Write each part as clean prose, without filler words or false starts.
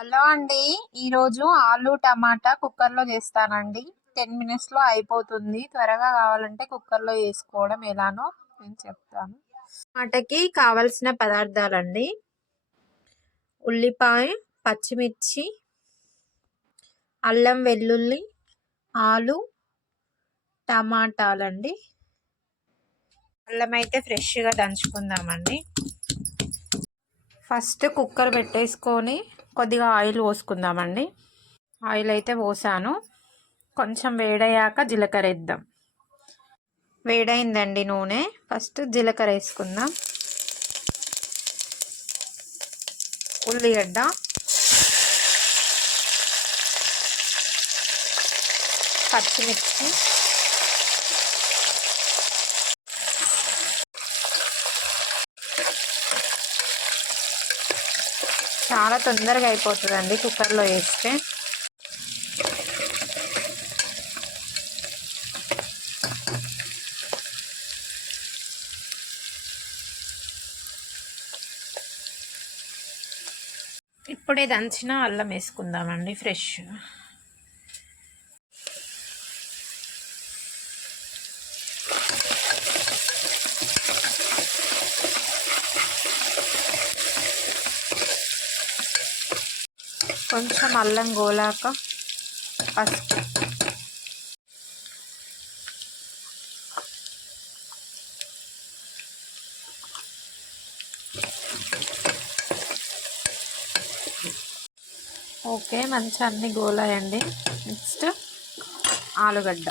Hello అండి. ఈరోజు ఆలు టమాటా కుక్కర్లో చేస్తానండి. 10 మినిట్స్లో అయిపోతుంది. త్వరగా కావాలంటే కుక్కర్లో వేసుకోవడం ఎలానో నేను చెప్తాను. టమాటాకి కావలసిన పదార్థాలండి: ఉల్లిపాయ, పచ్చిమిర్చి, అల్లం వెల్లుల్లి, ఆలు, టమాటాలండి. అల్లం అయితే ఫ్రెష్గా దంచుకుందామండి. ఫస్ట్ కుక్కర్ పెట్టేసుకొని కొద్దిగా ఆయిల్ పోసుకుందామండి. ఆయిల్ అయితే పోసాను. కొంచెం వేడయ్యాక జీలకర్ర వేద్దాం. వేడైందండి నూనె. ఫస్ట్ జీలకర్ర వేసుకుందాం. ఉల్లిగడ్డ, పచ్చిమిర్చి, చాలా తొందరగా అయిపోతుందండి కుక్కర్లో వేస్తే. ఇప్పుడే దంచిన అల్లం వేసుకుందామండి ఫ్రెష్. కొంచెం అల్లం గోలాక పసుపు, ఓకే మంచిగా అన్ని గోలాయండి. నెక్స్ట్ ఆలుగడ్డ,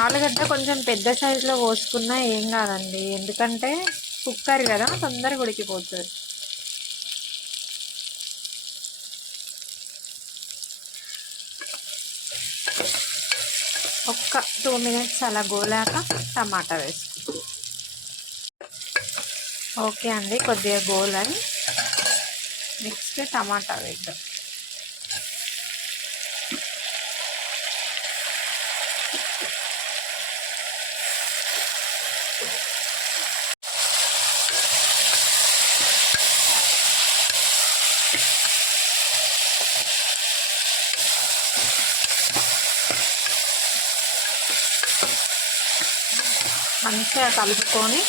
ఆలుగడ్డ కొంచెం పెద్ద సైజులో కోసుకున్నా ఏం కాదండి, ఎందుకంటే కుక్కర్ కదా తొందరగా ఉడికిపోతుంది. ఒక్క 2 మినిట్స్ అలా గోలాక టమాటా వేసుకుంటాం. ఓకే అండి, కొద్దిగా గోలని నెక్స్ట్ టమాటా వేద్దాం. మంచిగా కలుపుకొని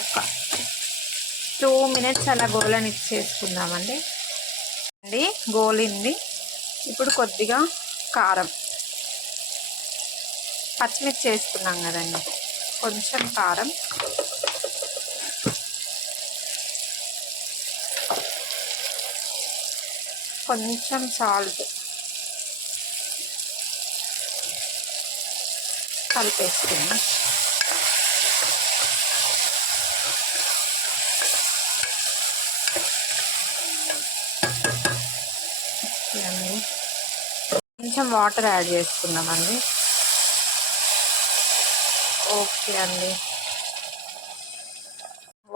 ఒక 2 మినిట్స్ అలా గోలనిచ్చేసుకుందామండి. గోలింది. ఇప్పుడు కొద్దిగా కారం, పచ్చిమిర్చి వేసుకున్నాం కదండి, కొంచెం కారం, కొంచెం సాల్ట్ కలిపేసుకున్నాం. కొంచెం వాటర్ యాడ్ చేసుకున్నామండి. ఓకే అండి,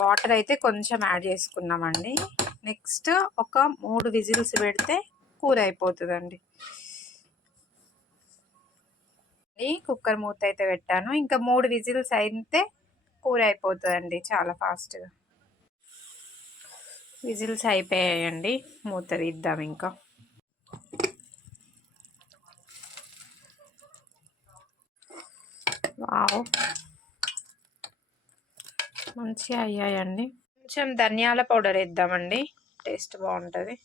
వాటర్ అయితే కొంచెం యాడ్ చేసుకున్నామండి. నెక్స్ట్ ఒక 3 విజిల్స్ పెడితే కూర అయిపోతుందండి. కుక్కర్ మూత అయితే పెట్టాను. ఇంకా 3 విజిల్స్ అయితే కూర అయిపోతుందండి చాలా ఫాస్ట్గా. విజిల్స్ అయిపోయాయండి, మూత తీద్దాం. ఇంకా వావ్, మంచిగా అయ్యాయండి. కొంచెం ధనియాల పౌడర్ వేద్దామండి, టేస్ట్ బాగుంటుంది.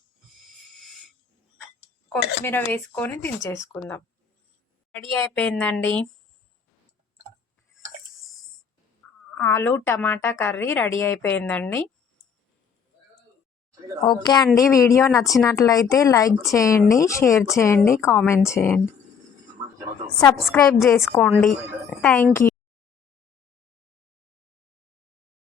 కొత్తిమీర వేసుకొని దించేసుకుందాం. రెడీ అయిపోయిందండి, ఆలు టమాటా కర్రీ రెడీ అయిపోయిందండి. ఓకే అండి, వీడియో నచ్చినట్లయితే లైక్ చేయండి, షేర్ చేయండి, కామెంట్ చేయండి, సబ్స్క్రైబ్ చేసుకోండి. Thank you.